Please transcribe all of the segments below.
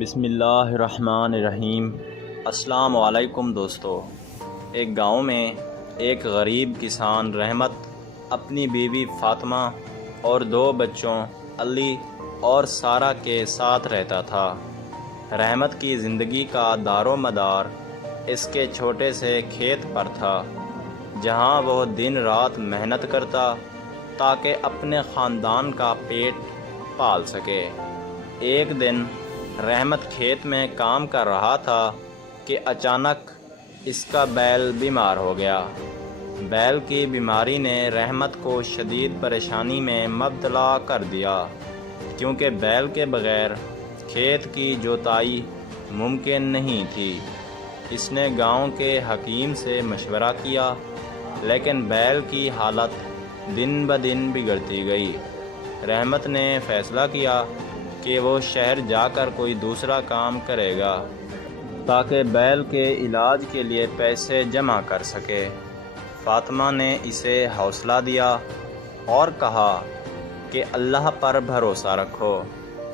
بسم اللہ الرحمن الرحیم۔ السلام علیکم دوستو۔ ایک گاؤں میں ایک غریب کسان رحمت اپنی بیوی فاطمہ اور 2 بچوں علی اور سارہ کے ساتھ رہتا تھا۔ رحمت کی زندگی کا دار و مدار اس کے چھوٹے سے کھیت پر تھا، جہاں وہ دن رات محنت کرتا تاکہ اپنے خاندان کا پیٹ پال سکے۔ ایک دن رحمت کھیت میں کام کر رہا تھا کہ اچانک اس کا بیل بیمار ہو گیا۔ بیل کی بیماری نے رحمت کو شدید پریشانی میں مبتلا کر دیا، کیونکہ بیل کے بغیر کھیت کی جوتائی ممکن نہیں تھی۔ اس نے گاؤں کے حکیم سے مشورہ کیا، لیکن بیل کی حالت دن بدن بگڑتی گئی۔ رحمت نے فیصلہ کیا کہ وہ شہر جا کر کوئی دوسرا کام کرے گا تاکہ بیل کے علاج کے لیے پیسے جمع کر سکے۔ فاطمہ نے اسے حوصلہ دیا اور کہا کہ اللہ پر بھروسہ رکھو،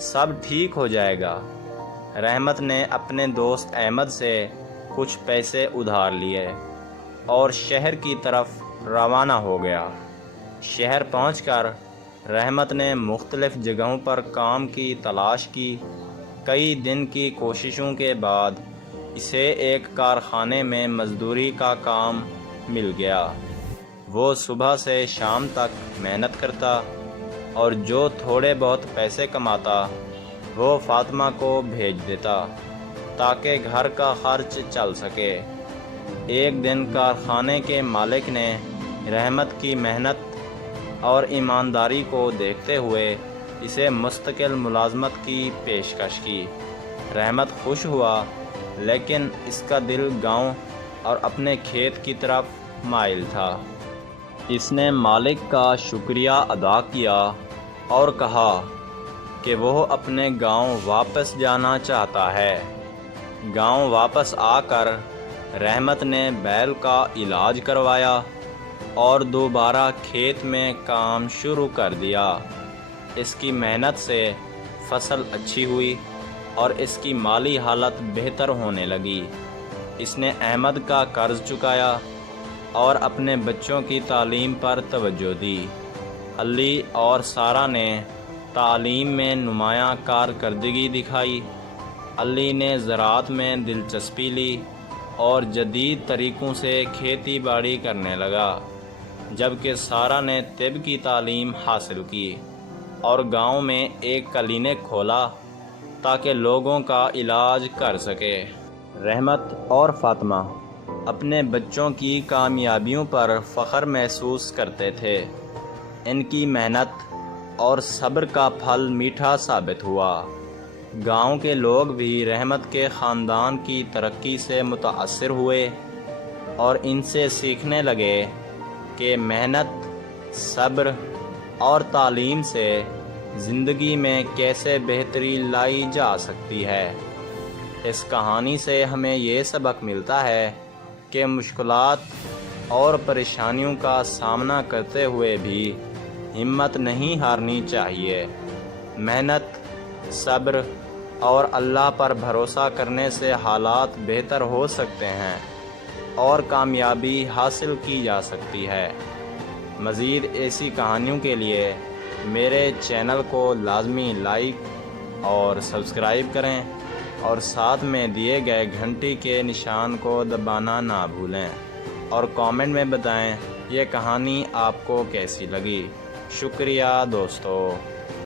سب ٹھیک ہو جائے گا۔ رحمت نے اپنے دوست احمد سے کچھ پیسے ادھار لیے اور شہر کی طرف روانہ ہو گیا۔ شہر پہنچ کر رحمت نے مختلف جگہوں پر کام کی تلاش کی۔ کئی دن کی کوششوں کے بعد اسے ایک کارخانے میں مزدوری کا کام مل گیا۔ وہ صبح سے شام تک محنت کرتا اور جو تھوڑے بہت پیسے کماتا وہ فاطمہ کو بھیج دیتا تاکہ گھر کا خرچ چل سکے۔ ایک دن کارخانے کے مالک نے رحمت کی محنت اور ایمانداری کو دیکھتے ہوئے اسے مستقل ملازمت کی پیشکش کی۔ رحمت خوش ہوا، لیکن اس کا دل گاؤں اور اپنے کھیت کی طرف مائل تھا۔ اس نے مالک کا شکریہ ادا کیا اور کہا کہ وہ اپنے گاؤں واپس جانا چاہتا ہے۔ گاؤں واپس آ کر رحمت نے بیل کا علاج کروایا اور دوبارہ کھیت میں کام شروع کر دیا۔ اس کی محنت سے فصل اچھی ہوئی اور اس کی مالی حالت بہتر ہونے لگی۔ اس نے احمد کا قرض چکایا اور اپنے بچوں کی تعلیم پر توجہ دی۔ علی اور سارہ نے تعلیم میں نمایاں کارکردگی دکھائی۔ علی نے زراعت میں دلچسپی لی اور جدید طریقوں سے کھیتی باڑی کرنے لگا، جبکہ سارہ نے طب کی تعلیم حاصل کی اور گاؤں میں ایک کلینک کھولا تاکہ لوگوں کا علاج کر سکے۔ رحمت اور فاطمہ اپنے بچوں کی کامیابیوں پر فخر محسوس کرتے تھے۔ ان کی محنت اور صبر کا پھل میٹھا ثابت ہوا۔ گاؤں کے لوگ بھی رحمت کے خاندان کی ترقی سے متاثر ہوئے اور ان سے سیکھنے لگے کہ محنت، صبر اور تعلیم سے زندگی میں کیسے بہتری لائی جا سکتی ہے۔ اس کہانی سے ہمیں یہ سبق ملتا ہے کہ مشکلات اور پریشانیوں کا سامنا کرتے ہوئے بھی ہمت نہیں ہارنی چاہیے۔ محنت، صبر اور اللہ پر بھروسہ کرنے سے حالات بہتر ہو سکتے ہیں اور کامیابی حاصل کی جا سکتی ہے۔ مزید ایسی کہانیوں کے لیے میرے چینل کو لازمی لائک اور سبسکرائب کریں اور ساتھ میں دیے گئے گھنٹی کے نشان کو دبانا نہ بھولیں، اور کامنٹ میں بتائیں یہ کہانی آپ کو کیسی لگی۔ شکریہ دوستو۔